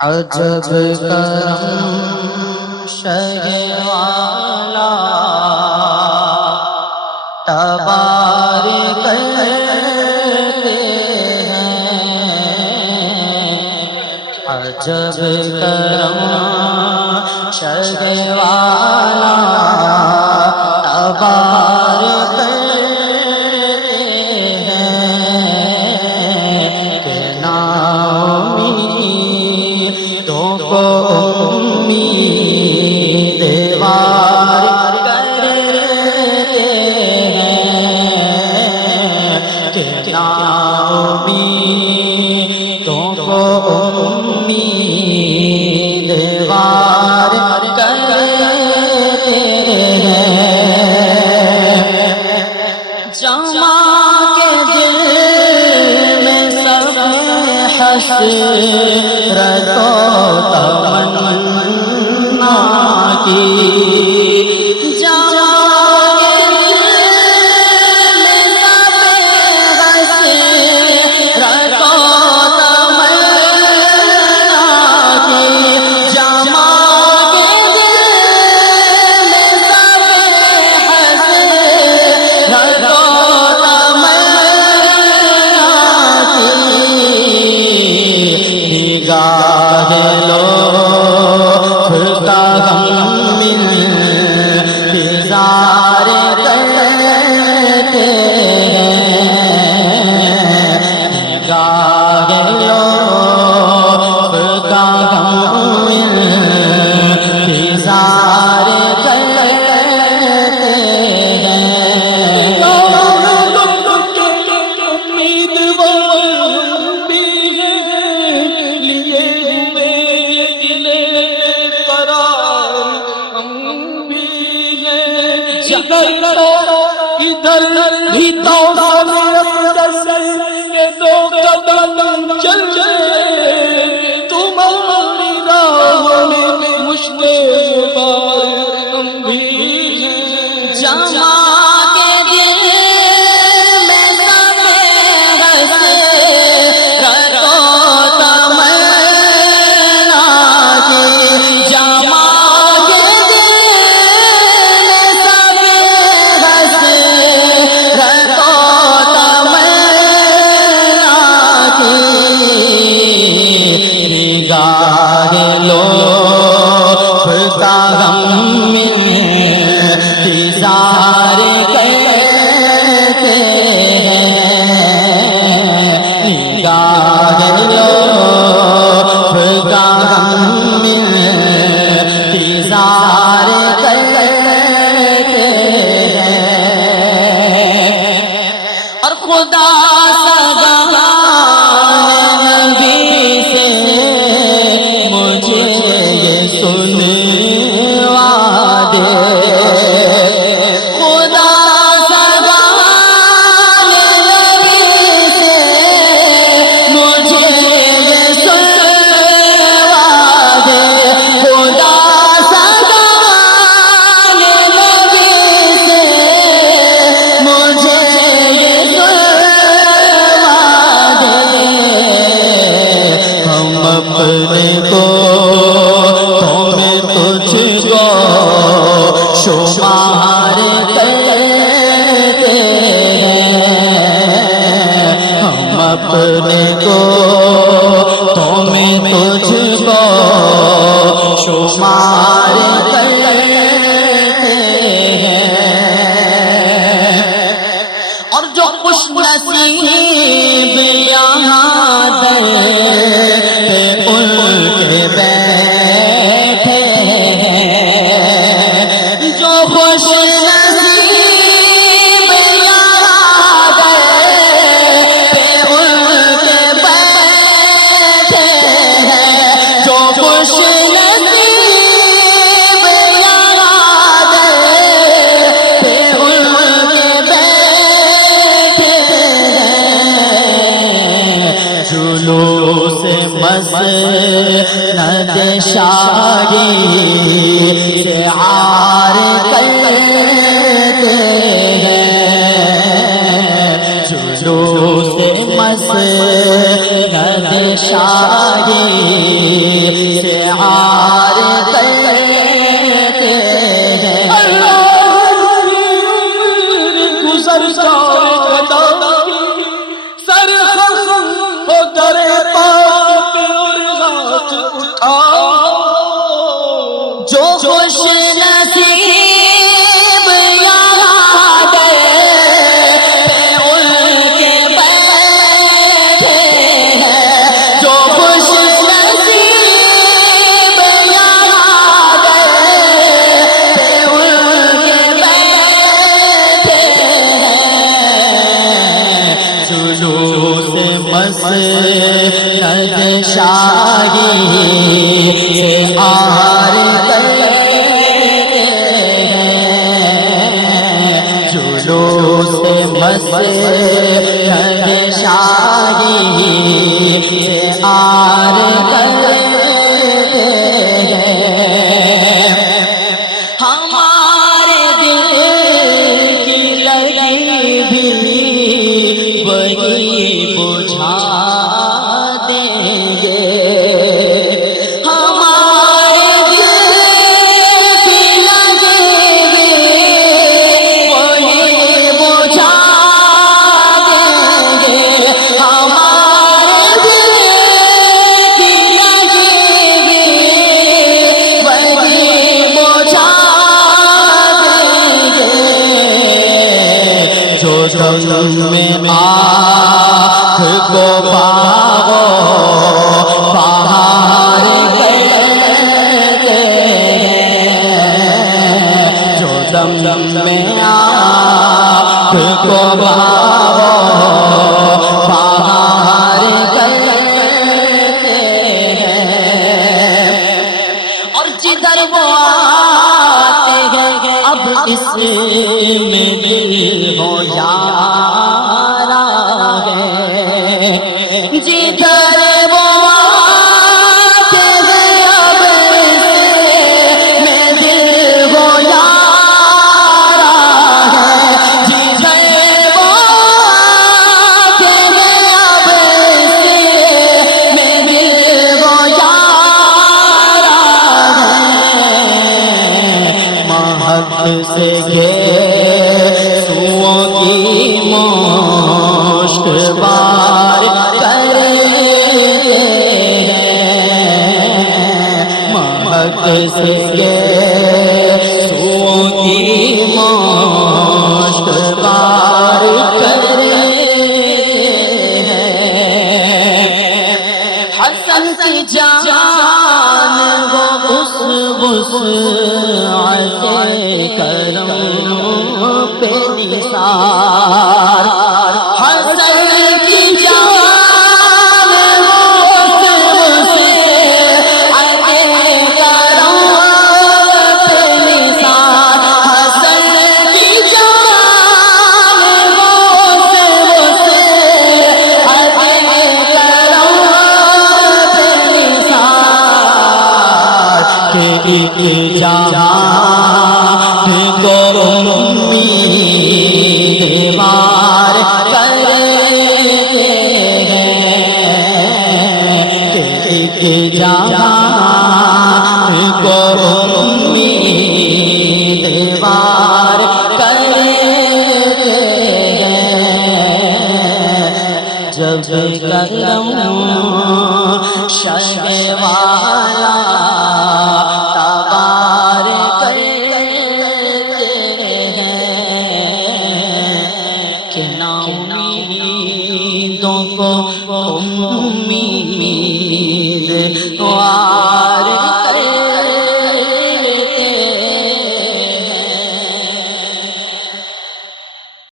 عجب کرم شہ والا تبارک کرتے ہیں، عجب کرم شہ والا تبارک کرتے ہیں کہ ناامیدوں کو امید وار کرتے ہیں کہ ناامیدوں کو امید وار کرتے ہیں۔ جمع کے دل میں سب حسرت و تمنا کی، جمع کے دل میں سب حسرت و تمنا کی، جمع کے دل میں سب حسرت و نگاہ لطف کا غم انتظار کرتے ہیں، نگاہ لطف کا غم انتظار کرتے ہیں۔ ادھر بھی تو دو قدم چل تمہاری راہ میں مشتاق ہم بھی ہیں، جمع کے دل میں سب حسرت و تمنا کی، جمع کے دل میں سب حسرت و تمنا کی، نگاہ لطف کا غم انتظار کرتے ہیں، نگاہ لطف کا غم انتظار کرتے ہیں۔ اور خدا سگا نبی سے مجھے یہ سنوا دے، خدا سگا نبی سے مجھے یہ سنوا دے، خدا سگا نبی سے مجھے یہ سنوا دے، ہم اپنے کو تمہیں تجھ کو شمار کرتے ہیں، ہم اپنے کو تمہیں تجھ کو شمار کرتے ہیں۔ اور جو خوش نصیب یہاں در پہ ان کے بیٹھے ہیں، جو خوش نصیب یہاں در پہ ان کے بیٹھے ہیں، جو خوش نصیب یہاں در پہ ان کے بیٹھے ہیں، جلوس مسند شاعری سے عار کرتے ہیں، جلوس مسند مسند شاہی سے عار کرتے ہیں گزر جائے سر خم ہو در پاک اور ہاتھ اٹھاؤ جو خوش نصیب یاد ان کے بیٹھے ہیں جو خوش نصیب یاد ان کے بیٹھے ہیں جلوس مسند شاہی سے عار جلوس مسند شاہی سے عار کرتے ہیں ہمارے دل کی لگی بھی وہی بجھا دیں گے ہمارے دل کی لگی بھی وہی بجھا دیں گے ہمارے دل کی لگی بھی وہی بجھا دیں گے جو دم میں آنکھ کو باغو بہار کرتے ہیں جو دم میں آنکھ کو باغو بہار کرتے ہیں اور جدھر وہ آتے ہیں اب اس میں دل ہو جارا ہے جدھر وہ آتے ہیں اب اس میں دل ہو جارا ہے جدھر وہ آتے ہیں اب اس میں دل ہو جارا ہے مہک سے گیسوؤں کی مشک بار کرتے ہیں مہک سے گیسوؤں کی مشک بار کرتے ہیں حسن کی جان وہ اس وسعت کرم پہ نثار حسن کی جان وہ اس وسعت کرم پہ نثار حسن کی جان وہ اس وسعت کرم پہ نثار کہ ایک جہاں کو امید وار کرتے ہیں ایک جہاں کو امید وار کرتے ہیں جب قدم شہوار